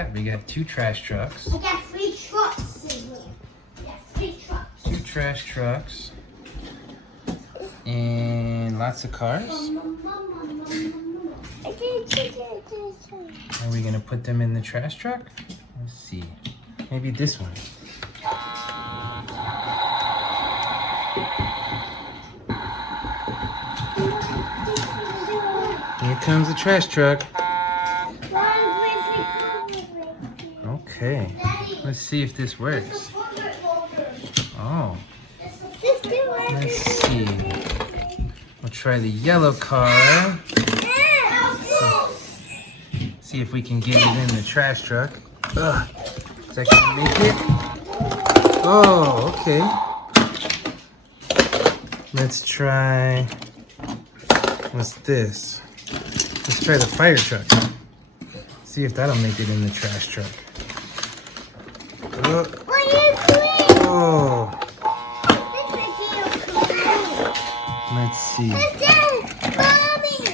that? We got 2 trash trucks. I got 3 trucks in here. I got 3 trucks. 2 trash trucks. And lots of cars. Are we gonna put them in the trash truck? Let's see. Maybe this one. Here comes the trash truck. Okay. Let's see if this works. Oh. Let's see. We'll try the yellow car. See if we can get it in the trash truck. Ugh. Is that gonna make it? Oh, okay. Let's try. What's this? Let's try the fire truck. See if that'll make it in the trash truck. Oh. Oh. Let's see.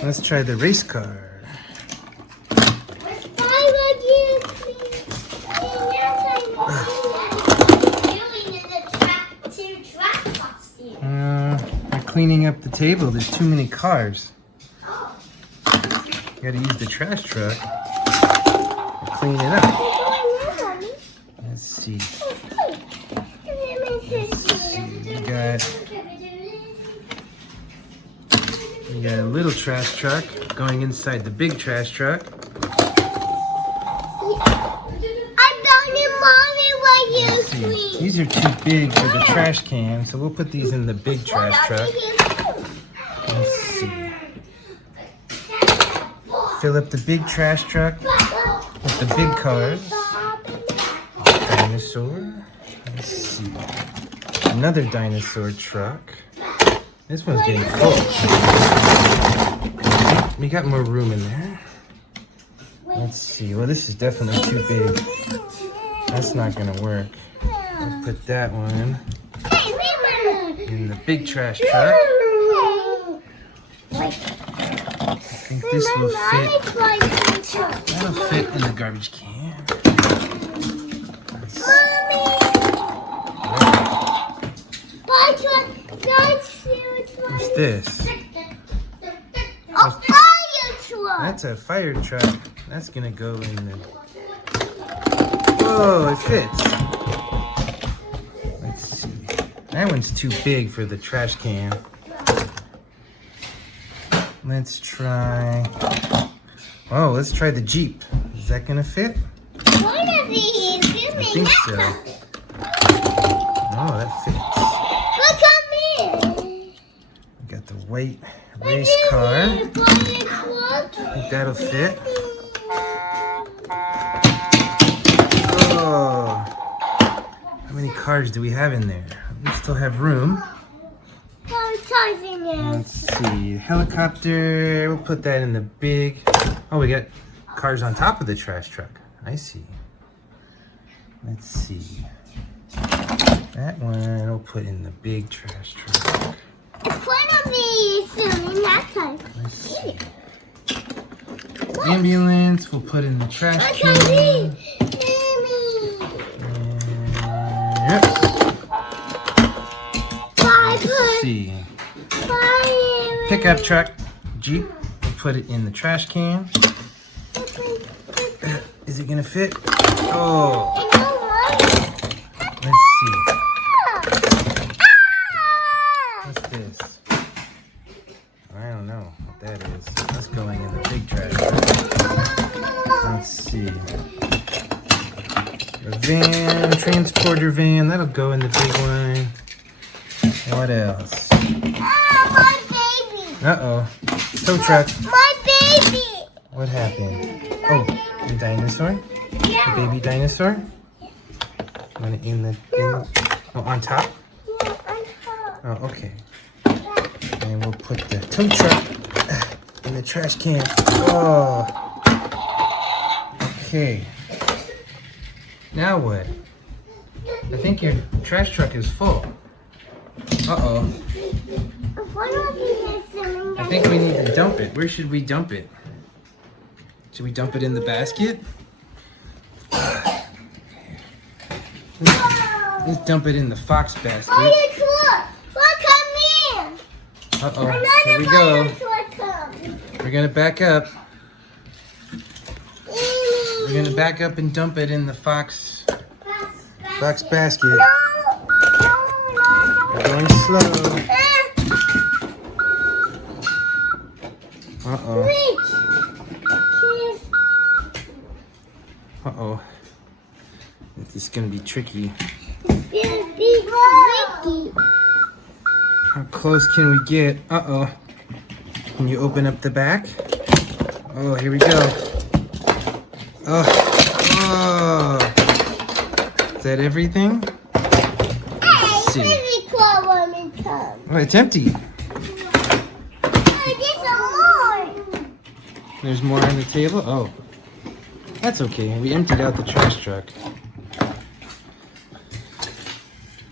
Let's try the race car. We're cleaning up the table. There's too many cars. You gotta use the trash truck to clean it up. Let's see. We got a little trash truck going inside the big trash truck. Let's see. These are too big for the trash can, so we'll put these in the big trash truck. Let's see. Fill up the big trash truck with the big cars. Dinosaur. Let's see. Another dinosaur truck. This one's getting full. We got more room in there. Let's see. Well, this is definitely too big. That's not gonna work. Let's put that one in the big trash truck. I think this will fit. That'll fit in the garbage can. What's this? A fire truck! That's a fire truck. That's gonna go in the... Oh, it fits. Let's see. That one's too big for the trash can. Let's try... Oh, let's try the Jeep. Is that gonna fit? I think so. Oh, that fits. Look at me! We got the white race car. I think that'll fit. Oh, how many cars do we have in there? We still have room. Let's see, helicopter. We'll put that in the big. Oh, we got cars on top of the trash truck. I see. Let's see. That one we'll put in the big trash truck. Let's see. Ambulance we'll put in the trash can. Yep. Let's see. Pickup truck, Jeep. We'll put it in the trash can. Is it gonna fit? Oh. Let's see. What's this? I don't know what that is. That's going in the big trash truck. Let's see. A van, transporter van. That'll go in the big one. What else? My baby. Uh-oh. Tow truck. My baby. What happened? Oh, the dinosaur? The baby dinosaur? Want it in the... Oh, on top? Oh, okay. And we'll put the tow truck in the trash can. Oh. Okay. Now what? I think your trash truck is full. Uh-oh. I think we need to dump it. Where should we dump it? Should we dump it in the basket? Let's dump it in the fox basket. Oh, it's look at me. Uh-oh. Here we go. We're gonna back up. We're gonna back up and dump it in the fox basket. No. We're going slow. Uh-oh. Uh-oh. This is gonna be tricky. How close can we get? Uh-oh. Can you open up the back? Oh, here we go. Oh. Oh. Is that everything? Let's see. Oh, it's empty. There's more on the table? Oh. That's okay. We emptied out the trash truck.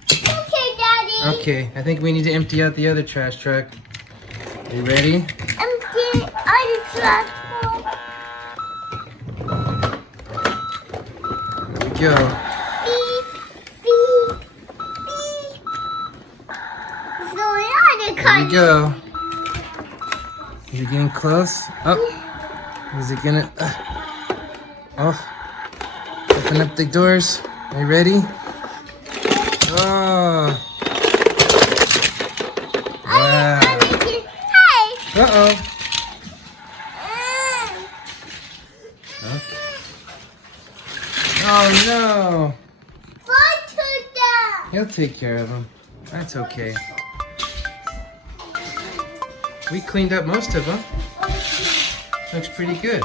Okay, Daddy. Okay, I think we need to empty out the other trash truck. You ready? Empty out the trash. Here we go. Beep, beep, beep. So Here we go. Is it getting close? Oh. Is it gonna... Oh. Open up the doors. Are you ready? Oh. Wow. Hey. Uh-oh. Okay. Oh, no. He'll take care of them. That's okay. We cleaned up most of them. Looks pretty good.